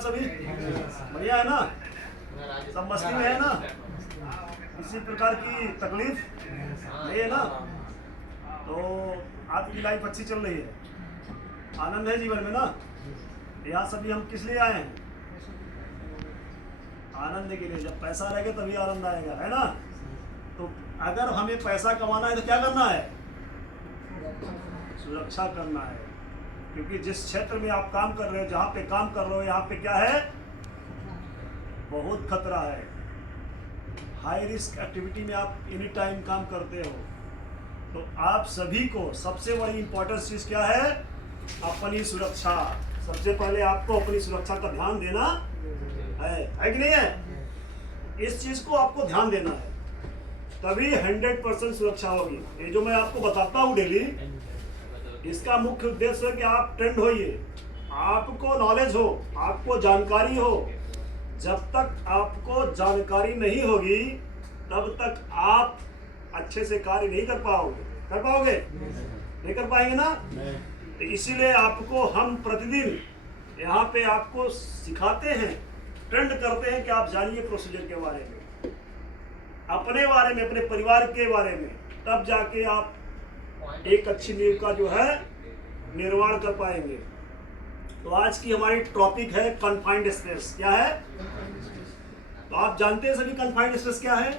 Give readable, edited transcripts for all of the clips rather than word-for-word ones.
आप सभी? बढ़िया है ना? सब मस्ती में है ना? किसी प्रकार की तकलीफ नहीं है ना? तो आपकी लाइफ अच्छी चल रही है, आनंद है जीवन में ना? यहाँ सभी हम किस लिए आए हैं? आनंद के लिए। जब पैसा रहेगा तभी आनंद आएगा, है ना? तो अगर हमें पैसा कमाना है तो क्या करना है? सुरक्षा करना है। क्योंकि जिस क्षेत्र में आप काम कर रहे हो, जहाँ पे काम कर रहे हो, यहाँ पे क्या है? बहुत खतरा है। हाई रिस्क एक्टिविटी में आप एनी टाइम काम करते हो। तो आप सभी को सबसे बड़ी इंपॉर्टेंट चीज क्या है? अपनी सुरक्षा। सबसे पहले आपको अपनी सुरक्षा का ध्यान देना है कि नहीं है? इस चीज को आपको ध्यान देना है, तभी 100% सुरक्षा होगी। ये जो मैं आपको बताता हूँ डेली, इसका मुख्य उद्देश्य है कि आप ट्रेंड होइए, आपको नॉलेज हो, आपको जानकारी हो। जब तक आपको जानकारी नहीं होगी तब तक आप अच्छे से कार्य नहीं कर पाओगे। कर पाओगे? नहीं कर पाएंगे ना? तो इसीलिए आपको हम प्रतिदिन यहाँ पे आपको सिखाते हैं, ट्रेंड करते हैं कि आप जानिए प्रोसीजर के बारे में, अपने बारे में, अपने परिवार के बारे में। तब जाके आप एक अच्छी नींव का जो है निर्माण कर पाएंगे। तो आज की हमारी टॉपिक है कन्फाइंड स्पेस। क्या है? तो आप जानते हैं सभी कन्फाइंड स्पेस क्या है?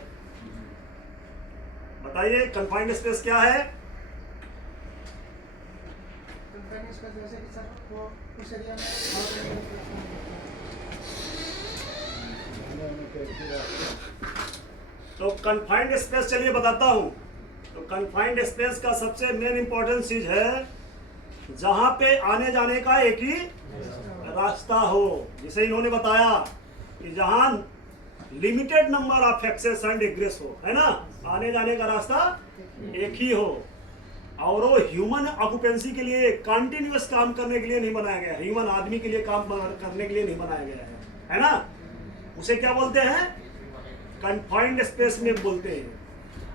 बताइए, कन्फाइंड स्पेस क्या है? कन्फाइंड स्पेस जैसे कि सर वो उस एरिया में तो कन्फाइंड स्पेस चलिए बताता हूं। तो कन्फाइंड स्पेस का सबसे मेन इंपॉर्टेंट चीज है जहां पे आने जाने का एक ही रास्ता हो। जिसे इन्होंने बताया कि जहां limited number of access and egress हो, है ना? आने जाने का रास्ता एक ही हो, और वो ह्यूमन ऑक्यूपेंसी के लिए, कंटिन्यूअस काम करने के लिए नहीं बनाया गया है। ह्यूमन आदमी के लिए काम करने के लिए नहीं बनाया गया है ना? उसे क्या बोलते हैं? कन्फाइंड स्पेस में बोलते हैं।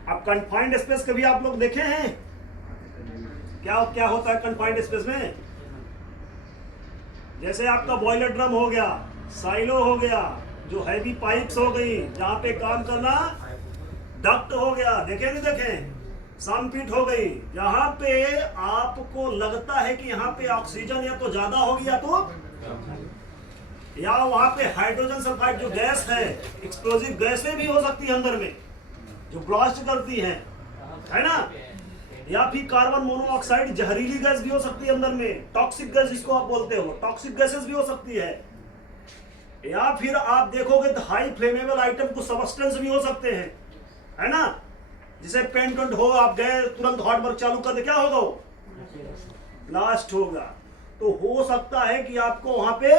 अब कन्फाइंड स्पेस कभी आप लोग देखे हैं? क्या क्या होता है कन्फाइंड स्पेस में? जैसे आपका बॉयलर ड्रम हो गया, साइलो हो गया, जो हैवी पाइप्स हो गई, जहां पे काम करना, डक्ट हो गया, देखे नहीं देखे, सनपीट हो गई, जहां पे आपको लगता है कि यहाँ पे ऑक्सीजन या तो ज्यादा होगी या वहां पे हाइड्रोजन सल्फाइड जो गैस है, एक्सप्लोजिव गैसें भी हो सकती है अंदर में, जो ब्लास्ट करती हैं, है ना? या फिर कार्बन मोनोऑक्साइड जहरीली गैस भी हो सकती है अंदर में, टॉक्सिक गैस जिसको आप बोलते हो, टॉक्सिक गैसेस भी हो सकती है। या फिर आप देखोगे तो हाई फ्लेमेबल आइटम, कुछ सबस्टेंस भी हो सकते हैं, है ना? जिसे पेंट हो, आप गए तुरंत हॉट वर्क चालू कर दे, क्या होगा? वो ब्लास्ट होगा। तो हो सकता है कि आपको वहां पे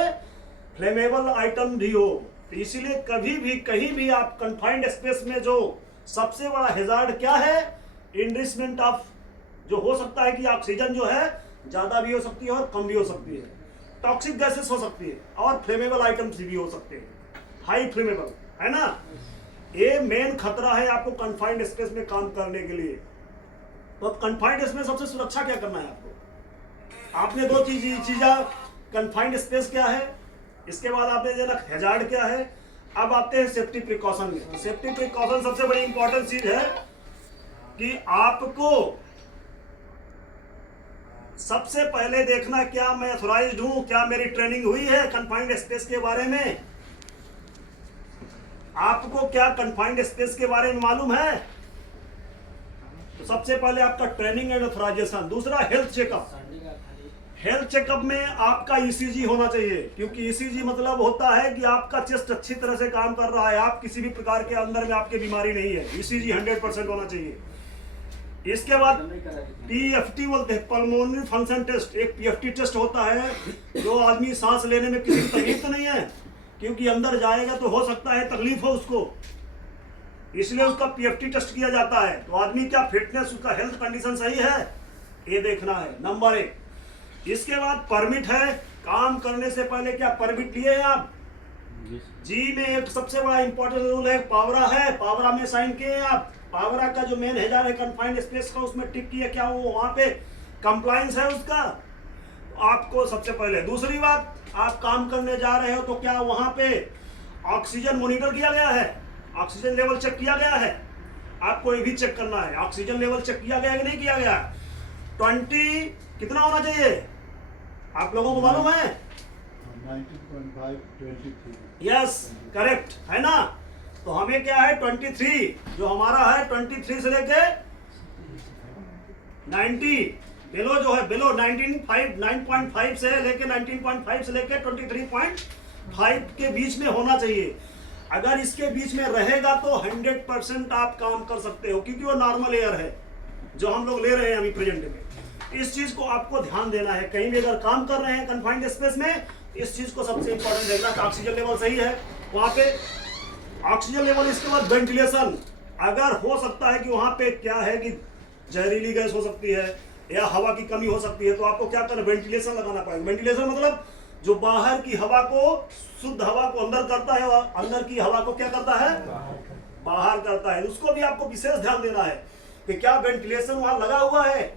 फ्लेमेबल आइटम भी हो। तो इसीलिए कभी भी कहीं भी आप कन्फाइंड स्पेस में, जो सबसे बड़ा हैजार्ड क्या है? इनरिचमेंट ऑफ, जो हो सकता है कि ऑक्सीजन जो है ज्यादा भी हो सकती है और कम भी हो सकती है, टॉक्सिक गैसेस हो सकती है, और फ्लेमेबल आइटम्स भी हो सकते हैं, हाई फ्लेमेबल, है ना? ये मेन खतरा है आपको कन्फाइंड स्पेस में काम करने के लिए। तो कन्फाइंड स्पेस में सबसे सुरक्षा क्या करना है आपको? आपने दो चीजें, कन्फाइंड स्पेस क्या है, इसके बाद आपने देखा हैजार्ड क्या है। अब आते हैं सेफ्टी प्रिकॉशन में। सेफ्टी प्रिकॉशन सबसे बड़ी इंपॉर्टेंट चीज है कि आपको सबसे पहले देखना, क्या मैं ऑथराइज्ड हूं, क्या मेरी ट्रेनिंग हुई है कन्फाइंड स्पेस के बारे में? आपको क्या कन्फाइंड स्पेस के बारे में मालूम है? तो सबसे पहले आपका ट्रेनिंग एंड ऑथराइजेशन। दूसरा हेल्थ चेकअप। हेल्थ चेकअप में आपका ईसीजी होना चाहिए, क्योंकि ईसीजी मतलब होता है कि आपका चेस्ट अच्छी तरह से काम कर रहा है, आप किसी भी प्रकार के अंदर में आपकी बीमारी नहीं है। ईसीजी 100% होना चाहिए। इसके बाद पीएफटी बोलते हैं, पल्मोनरी फंक्शन टेस्ट। एक पीएफटी टेस्ट होता है, जो आदमी सांस लेने में किसी तकलीफ तो नहीं है, क्योंकि अंदर जाएगा तो हो सकता है तकलीफ हो उसको, इसलिए उसका पीएफटी टेस्ट किया जाता है। तो आदमी क्या फिटनेस, उसका हेल्थ कंडीशन सही है, ये देखना है, नंबर 1। इसके बाद परमिट है। काम करने से पहले क्या परमिट लिए हैं आप? जी में एक सबसे बड़ा इंपॉर्टेंट रूल है, पावरा है, पावरा में साइन किए हैं आप। पावरा का जो मेन हैजार्ड है कन्फाइंड स्पेस का, उसमें टिक किया, क्या वो वहां पे कंप्लायंस है उसका? आपको सबसे पहले। दूसरी बात, आप काम करने जा रहे हो तो क्या वहां पे ऑक्सीजन मॉनिटर किया गया है? ऑक्सीजन लेवल चेक किया गया है? आपको ये भी चेक करना है ऑक्सीजन लेवल चेक किया गया है कि नहीं किया गया। 20 कितना होना चाहिए आप लोगों को मालूम है? 19.5 23 यस करेक्ट है ना। तो हमें क्या है 23, जो हमारा है 23 से लेके 90 बिलो जो है बिलो 9.5 से लेके 19.5 से लेके 23.5 के बीच में होना चाहिए। अगर इसके बीच में रहेगा तो 100% आप काम कर सकते हो, क्योंकि वो नॉर्मल एयर है जो हम लोग ले रहे हैं अभी प्रेजेंट में। इस चीज को आपको ध्यान देना है। कहीं भी अगर काम कर रहे हैं कन्फाइंड स्पेस में, इस चीज को सबसे इंपॉर्टेंट देखना कि ऑक्सीजन लेवल सही है वहां पे। ऑक्सीजन लेवल, इसके बाद वेंटिलेशन। अगर हो सकता है कि वहां पे क्या है कि जहरीली गैस हो सकती है या हवा की कमी हो सकती है, तो आपको क्या करना, वेंटिलेशन लगाना पड़ेगा। वेंटिलेशन मतलब जो बाहर की हवा को, शुद्ध हवा को अंदर करता है और अंदर की हवा को क्या करता है, बाहर करता है। उसको भी आपको विशेष ध्यान देना है कि क्या वेंटिलेशन वहां लगा हुआ है,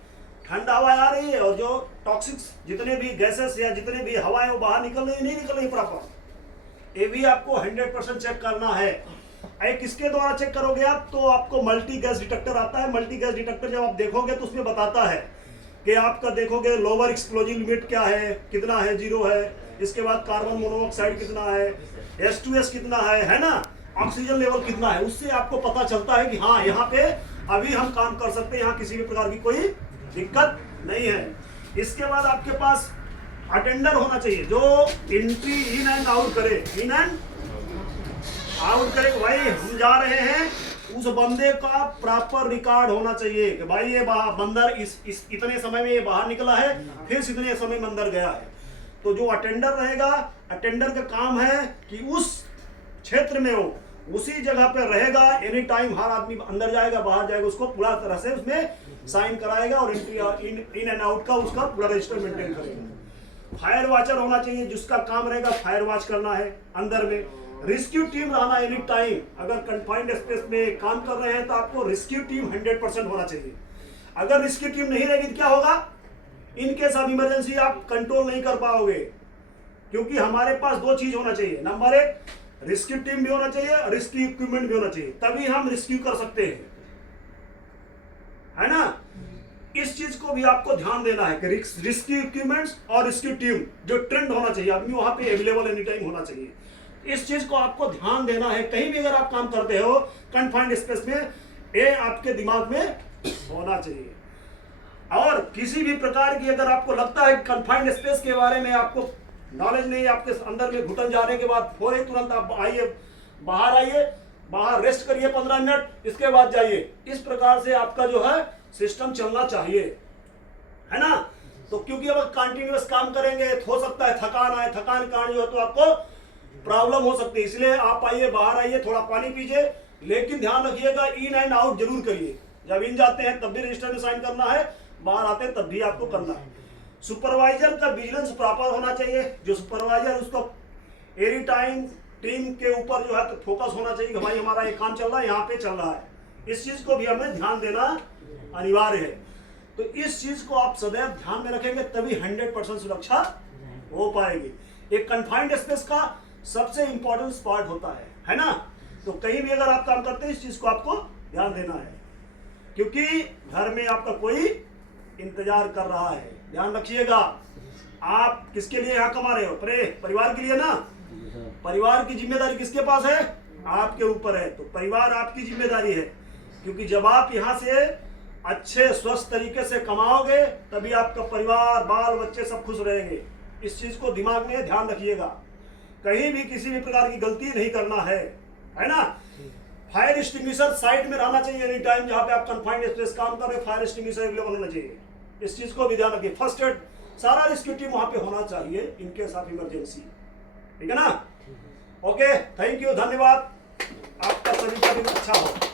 ठंड हवा आ रही है और जो टॉक्सिक्स जितने भी गैसेस या जितने भी हवाएं वो बाहर निकल रही नहीं निकल रही प्रॉपर। ये भी आपको 100% चेक करना है। किसके द्वारा चेक करोगे आप? तो आपको मल्टी गैस डिटेक्टर आता है। मल्टी गैस डिटेक्टर जब आप देखोगे तो उसमें बताता है कि आपका देखोगे लोअर एक्सप्लोजिव लिमिट क्या है, कितना है, 0 है। इसके बाद कार्बन मोनोऑक्साइड कितना है, H2S कितना है ना, ऑक्सीजन लेवल कितना है। उससे आपको पता चलता है कि हाँ यहाँ पे अभी हम काम कर सकते हैं, यहाँ किसी भी प्रकार की कोई दिक्कत नहीं है। इसके बाद आपके पास अटेंडर होना चाहिए जो एंट्री इन एंड आउट करे, इन एंड आउट करे। भाई हम जा रहे हैं, उस बंदे का प्रॉपर रिकॉर्ड होना चाहिए कि भाई ये बंदर इस इतने समय में ये बाहर निकला है, फिर इतने समय में अंदर गया है। तो जो अटेंडर रहेगा, अटेंडर का काम है कि उस क्षेत्र में हो, उसी जगह पे रहेगा एनी टाइम। हर आदमी अंदर जाएगा बाहर जाएगा, उसको पूरा तरह से उसमें साइन कराएगा और एंट्री इन एंड आउट का उसका पूरा रजिस्टर मेंटेन करेगा। फायर वॉचर होना चाहिए जिसका काम रहेगा फायर वॉच करना है अंदर में। रेस्क्यू टीम रहना एनी टाइम। अगर कंफाइंड स्पेस में काम कर रहे हैं तो आपको रेस्क्यू टीम 100% होना चाहिए। अगर रेस्क्यू टीम नहीं रहेगी तो क्या होगा, इन केस ऑफ इमरजेंसी आप कंट्रोल नहीं कर पाओगे, क्योंकि हमारे पास 2 चीज होना चाहिए। नंबर 1, रेस्क्यू टीम भी होना चाहिए, रेस्क्यू इक्विपमेंट भी होना चाहिए, तभी हम रेस्क्यू कर सकते हैं, है ना। इस चीज को भी आपको ध्यान देना है कि रेस्क्यू इक्विपमेंट्स और रेस्क्यू टीम जो ट्रेंड होना चाहिए, आदमी वहां पे अवेलेबल एनी टाइम होना चाहिए। इस चीज को आपको ध्यान देना है। कहीं भी अगर आप काम करते हो कन्फाइंड स्पेस में, ये आपके दिमाग में होना चाहिए। और किसी भी प्रकार की अगर आपको लगता है कन्फाइंड स्पेस के बारे में आपको नॉलेज नहीं, आपके अंदर में घुटन जाने के बाद फौरन तुरंत आप आइए, बाहर रेस्ट करिए 15 मिनट, इसके बाद जाइए। इस प्रकार से आपका जो है सिस्टम चलना चाहिए, है ना। तो क्योंकि अगर कंटिन्यूअस काम करेंगे तो हो सकता है थकान आए, थकान के कारण जो है तो आपको प्रॉब्लम हो सकती है। इसलिए आप आइए, बाहर आइए, थोड़ा पानी पीजिए, लेकिन ध्यान रखिएगा इन एंड आउट जरूर करिए। जब इन जाते हैं तब भी रजिस्टर में साइन करना है, बाहर आते हैं तब भी आपको करना है। सुपरवाइजर का विजिलेंस प्रॉपर होना चाहिए। जो सुपरवाइजर उसको एनी टाइम टीम के ऊपर जो है तो फोकस होना चाहिए कि भाई हमारा ये काम चल रहा है, यहाँ पे चल रहा है। इस चीज को भी हमें ध्यान देना अनिवार्य है। तो इस चीज को आप सदैव ध्यान में रखेंगे तभी 100% सुरक्षा हो पाएगी। एक कन्फाइंड स्पेस का सबसे इंपॉर्टेंट पार्ट होता है ना। तो कहीं भी अगर आप काम करते हैं इस चीज को आपको ध्यान देना है, क्योंकि घर में आपका कोई इंतजार कर रहा है। ध्यान रखिएगा, आप किसके लिए यहाँ कमा रहे हो? परिवार के लिए ना। परिवार की जिम्मेदारी किसके पास है? आपके ऊपर है। तो परिवार आपकी जिम्मेदारी है, क्योंकि जब आप यहाँ से अच्छे स्वस्थ तरीके से कमाओगे तभी आपका परिवार, बाल बच्चे सब खुश रहेंगे। इस चीज को दिमाग में ध्यान रखिएगा। कहीं भी किसी भी प्रकार की गलती नहीं करना है ना। फायर एक्सटिंग्विशर साइड में रहना चाहिए एनी टाइम। जहाँ पे आप कन्फाइंड स्पेस काम कर रहे हैं, फायर एक्सटिंग्विशर अवेलेबल होना चाहिए। इस चीज को भी ध्यान रखिए। फर्स्ट एड सारा रेस्क्यू टीम वहां पे होना चाहिए इन केस ऑफ इमरजेंसी, ठीक है ना। ओके, थैंक यू, धन्यवाद। आपका सभी का दिन अच्छा हो।